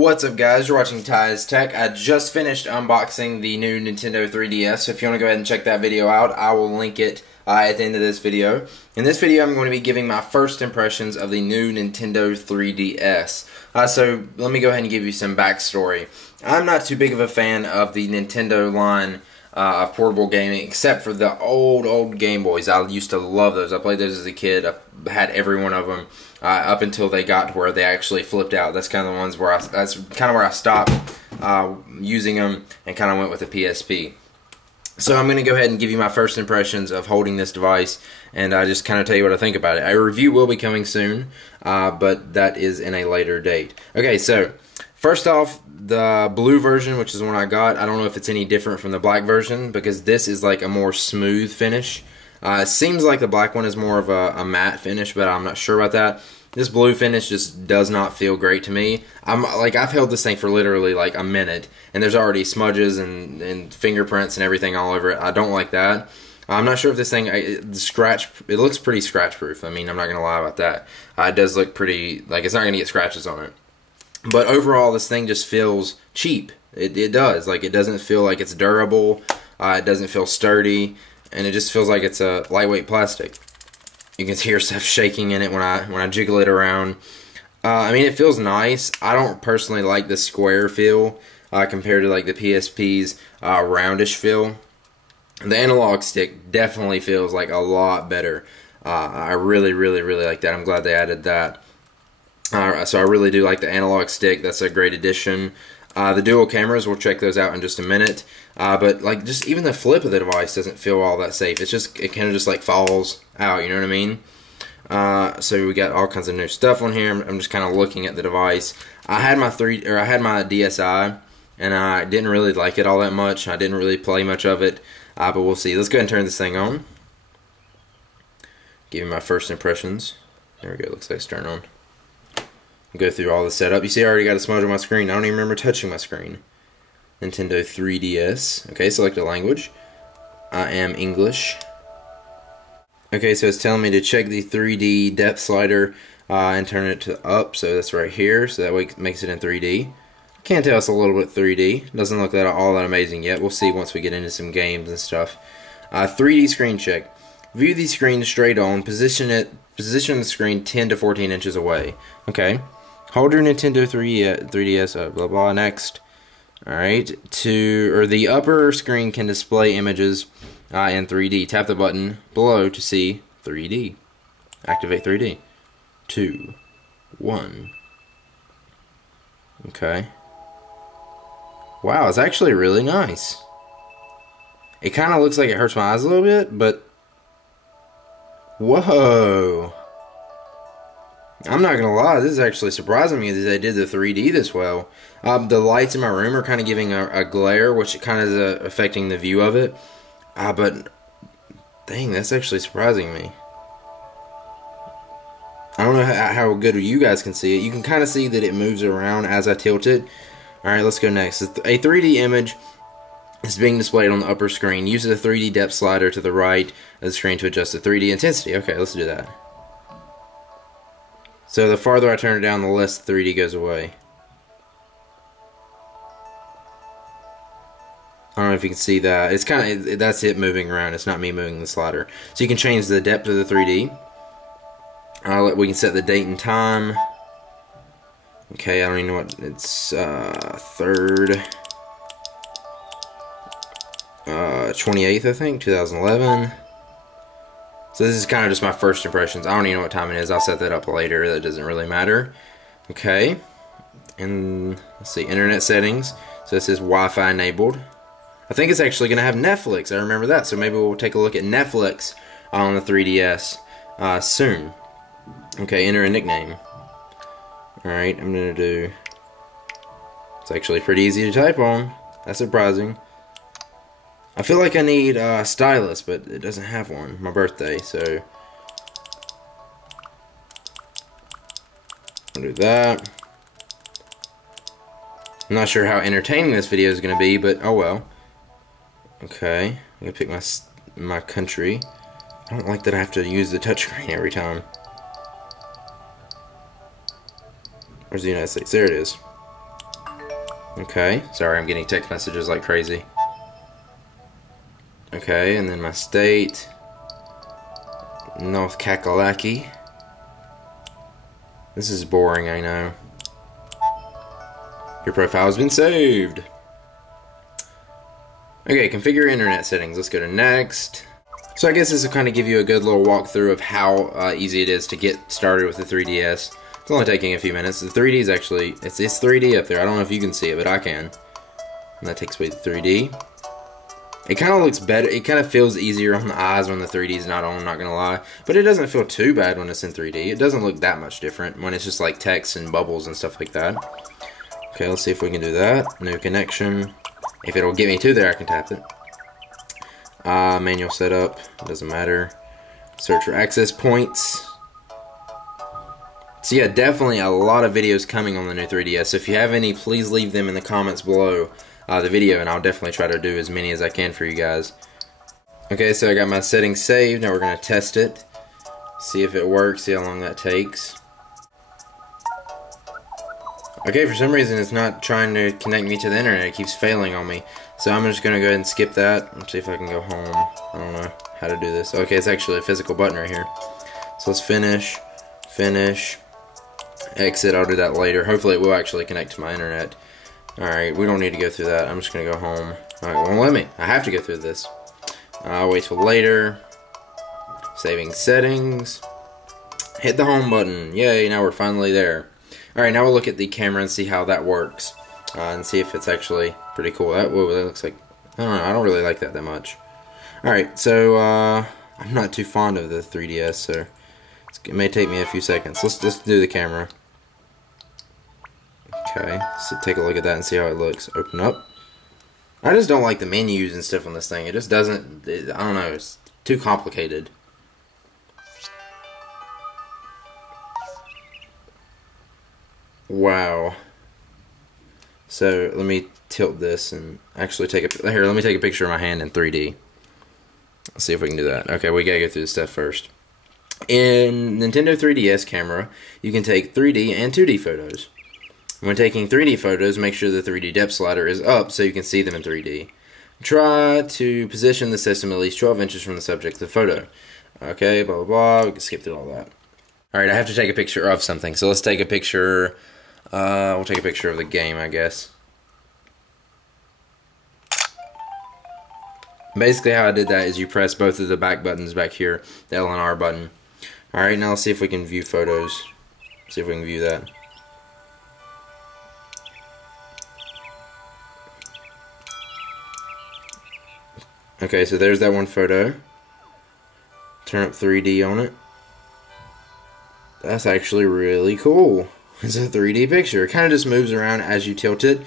What's up, guys? You're watching tyistech. I just finished unboxing the new Nintendo 3DS, so if you want to go ahead and check that video out, I will link it at the end of this video. In this video, I'm going to be giving my first impressions of the new Nintendo 3DS. So let me go ahead and give you some backstory. I'm not too big of a fan of the Nintendo line of portable gaming, except for the old Game Boys. I used to love those. I played those as a kid. I had every one of them up until they got to where they actually flipped out. That's kind of the ones where that's kind of where I stopped using them and kind of went with the PSP. So I'm going to go ahead and give you my first impressions of holding this device, and just kind of tell you what I think about it. A review will be coming soon, but that is in a later date. Okay, so first off, the blue version, which is the one I got, I don't know if it's any different from the black version, because this is like a more smooth finish. It seems like the black one is more of a matte finish, but I'm not sure about that. This blue finish just does not feel great to me. I've held this thing for literally like a minute, and there's already smudges and fingerprints and everything all over it. I don't like that. I'm not sure if this thing, it looks pretty scratch proof. I mean, I'm not going to lie about that. It does look pretty, like it's not going to get scratches on it. But overall, this thing just feels cheap. It does. Like, it doesn't feel like it's durable. It doesn't feel sturdy. And it just feels like it's a lightweight plastic. You can hear stuff shaking in it when I jiggle it around. I mean, it feels nice. I don't personally like the square feel compared to like the PSP's roundish feel. The analog stick definitely feels like a lot better. I really like that. I'm glad they added that. So I really do like the analog stick. That's a great addition. The dual cameras, we'll check those out in just a minute. But like, just even the flip of the device doesn't feel all that safe. It kind of just like falls out, you know what I mean? So we got all kinds of new stuff on here. I'm just kind of looking at the device. I had my DSi, and I didn't really like it all that much. I didn't really play much of it, but we'll see. Let's go ahead and turn this thing on. Give you my first impressions. There we go. Looks like it's turned on. Go through all the setup. You see I already got a smudge on my screen. I don't even remember touching my screen. Nintendo 3DS. Okay, select a language. I am English. Okay, so it's telling me to check the 3D depth slider and turn it to up. So that's right here. So that way it makes it in 3D. I can't tell it's a little bit 3D. Doesn't look all that amazing yet. We'll see once we get into some games and stuff. 3D screen check. View the screen straight on. Position the screen 10 to 14 inches away. Okay. Hold your Nintendo 3DS up, blah blah, next. Alright, the upper screen can display images in 3D. Tap the button below to see 3D. Activate 3D. 2, 1. Okay. Wow, it's actually really nice. It kind of looks like it hurts my eyes a little bit, but whoa. I'm not gonna lie, this is actually surprising me that they did the 3D this well. The lights in my room are kind of giving a glare, which kind of is affecting the view of it. But dang, that's actually surprising me. I don't know how good you guys can see it. You can kind of see that it moves around as I tilt it. Alright, let's go next. A 3D image is being displayed on the upper screen. Use the 3D depth slider to the right of the screen to adjust the 3D intensity. Okay, let's do that. So the farther I turn it down, the less the 3D goes away. I don't know if you can see that. It's kind of, that's it moving around. It's not me moving the slider. So you can change the depth of the 3D. We can set the date and time. Okay, I don't even know what it's. 28th, I think, 2011. So this is kind of just my first impressions. I don't even know what time it is. I'll set that up later. That doesn't really matter. Okay. And let's see, internet settings. So this is Wi-Fi enabled. I think it's actually going to have Netflix. I remember that. So maybe we'll take a look at Netflix on the 3DS soon. Okay, enter a nickname. Alright, I'm going to do... It's actually pretty easy to type on. That's surprising. I feel like I need a stylus, but it doesn't have one. My birthday, so I'll do that. I'm not sure how entertaining this video is going to be, but oh well. Okay, I'm going to pick my country. I don't like that I have to use the touchscreen every time. Where's the United States? There it is. Okay, sorry, I'm getting text messages like crazy. Okay, and then my state, North Kakalaki. This is boring, I know. Your profile has been saved. Okay, configure internet settings. Let's go to next. So I guess this will kind of give you a good little walkthrough of how easy it is to get started with the 3DS. It's only taking a few minutes. The 3D is actually, it's 3D up there. I don't know if you can see it, but I can. And that takes away the 3D. It kind of looks better. It kind of feels easier on the eyes when the 3D is not on, I'm not going to lie. But it doesn't feel too bad when it's in 3D. It doesn't look that much different when it's just like text and bubbles and stuff like that. Okay, let's see if we can do that. New connection. If it'll get me to there, I can tap it. Manual setup. Doesn't matter. Search for access points. So yeah, definitely a lot of videos coming on the new 3DS. So if you have any, please leave them in the comments below the video, and I'll definitely try to do as many as I can for you guys. Okay, so I got my settings saved. Now we're going to test it. See if it works, see how long that takes. Okay, for some reason it's not trying to connect me to the internet. It keeps failing on me. So I'm just going to go ahead and skip that. Let's see if I can go home. I don't know how to do this. Okay, it's actually a physical button right here. So let's finish, exit. I'll do that later. Hopefully it will actually connect to my internet. Alright, we don't need to go through that. I'm just going to go home. Alright, won't let me. I have to go through this. I'll wait till later. Saving settings. Hit the home button. Yay, now we're finally there. Alright, now we'll look at the camera and see how that works. And see if it's actually pretty cool. That looks like, I don't know, I don't really like that much. Alright, so I'm not too fond of the 3DS, so it may take me a few seconds. Let's just do the camera. Okay, so take a look at that and see how it looks. Open up. I just don't like the menus and stuff on this thing. It just doesn't, I don't know, it's too complicated. Wow. So let me tilt this and actually take a, here, let me take a picture of my hand in 3D. Let's see if we can do that. Okay, we gotta go through this stuff first. In Nintendo 3DS camera, you can take 3D and 2D photos. When taking 3D photos, make sure the 3D depth slider is up so you can see them in 3D. Try to position the system at least 12 inches from the subject of the photo. Okay, blah, blah, blah. We can skip through all that. Alright, I have to take a picture of something. So let's take a picture. We'll take a picture of the game, I guess. Basically, how I did that is you press both of the back buttons back here, the L and R button. Alright, now let's see if we can view photos. See if we can view that. Okay, so there's that one photo. Turn up 3D on it. That's actually really cool. It's a 3D picture. It kind of just moves around as you tilt it.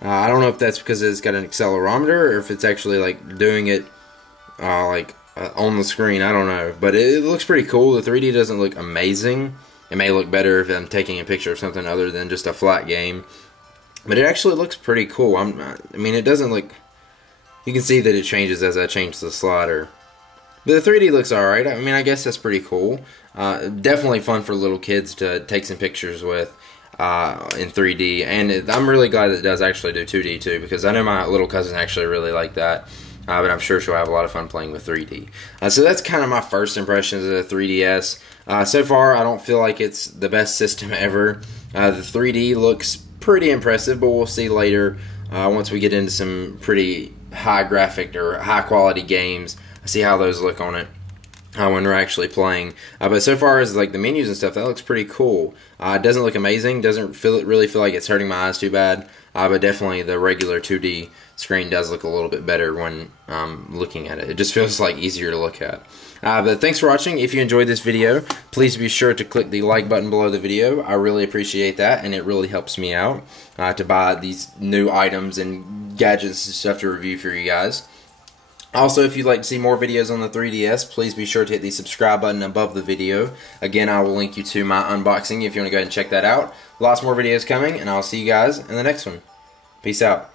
I don't know if that's because it's got an accelerometer or if it's actually like doing it on the screen. I don't know. But it looks pretty cool. The 3D doesn't look amazing. It may look better if I'm taking a picture of something other than just a flat game. But it actually looks pretty cool. I mean, it doesn't look... You can see that it changes as I change the slider. But the 3D looks alright. I mean, I guess that's pretty cool. Definitely fun for little kids to take some pictures with in 3D. And I'm really glad that it does actually do 2D too, because I know my little cousin actually really liked that. But I'm sure she'll have a lot of fun playing with 3D. So that's kind of my first impressions of the 3DS. So far, I don't feel like it's the best system ever. The 3D looks pretty impressive, but we'll see later once we get into some pretty high graphic or high quality games. See how those look on it when we're actually playing. But so far as like the menus and stuff, that looks pretty cool. It doesn't look amazing, doesn't really feel like it's hurting my eyes too bad, but definitely the regular 2D screen does look a little bit better when looking at it. It just feels like easier to look at. But thanks for watching. If you enjoyed this video, please be sure to click the like button below the video. I really appreciate that, and it really helps me out to buy these new items and gadgets and stuff to review for you guys. Also, if you'd like to see more videos on the 3DS, please be sure to hit the subscribe button above the video. Again, I will link you to my unboxing if you want to go ahead and check that out. Lots more videos coming, and I'll see you guys in the next one. Peace out.